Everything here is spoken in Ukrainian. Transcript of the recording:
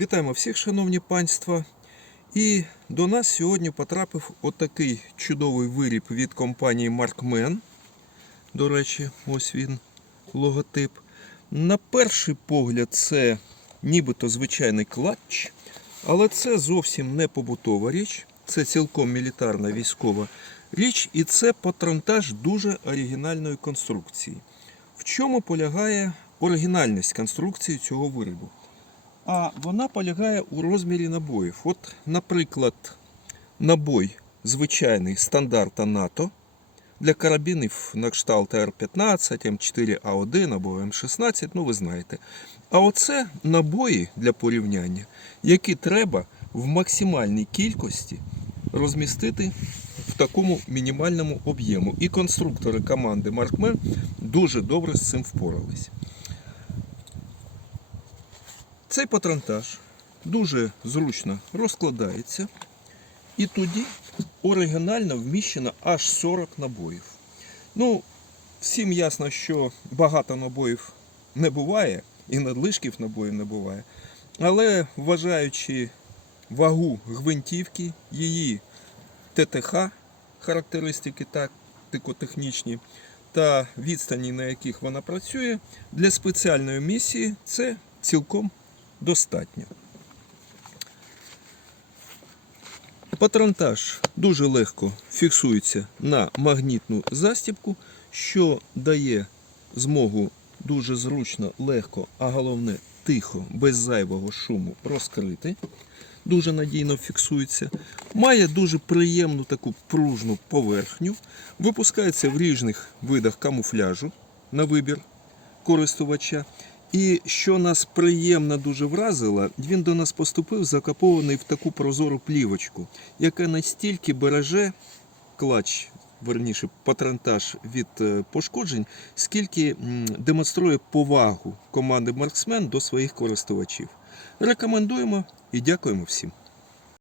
Вітаємо всіх, шановні панства. І до нас сьогодні потрапив отакий чудовий виріб від компанії Markman. До речі, ось він логотип. На перший погляд, це нібито звичайний клатч, але це зовсім не побутова річ, це цілком мілітарна військова річ, і це патронтаж дуже оригінальної конструкції. В чому полягає оригінальність конструкції цього виробу? А вона полягає у розмірі набоїв. От, наприклад, набой звичайний стандарта НАТО для карабінів на кшталт Р-15, М4А1 або М16, ну ви знаєте. А оце набої для порівняння, які треба в максимальній кількості розмістити в такому мінімальному об'єму. І конструктори команди Markman дуже добре з цим впорались. Цей патронтаж дуже зручно розкладається, і тоді оригінально вміщено аж 40 набоїв. Ну, всім ясно, що багато набоїв не буває, і надлишків набоїв не буває. Але вважаючи вагу гвинтівки, її ТТХ, характеристики тактико-технічні та відстані, на яких вона працює, для спеціальної місії це цілком достатньо. Патронтаж дуже легко фіксується на магнітну застібку, що дає змогу дуже зручно, легко, а головне тихо, без зайвого шуму розкрити. Дуже надійно фіксується. Має дуже приємну таку пружну поверхню. Випускається в різних видах камуфляжу на вибір користувача. І що нас приємно дуже вразило, він до нас поступив закапований в таку прозору плівочку, яка настільки береже клач, верніше патронтаж від е, пошкоджень, скільки демонструє повагу команди Марксмен до своїх користувачів. Рекомендуємо і дякуємо всім.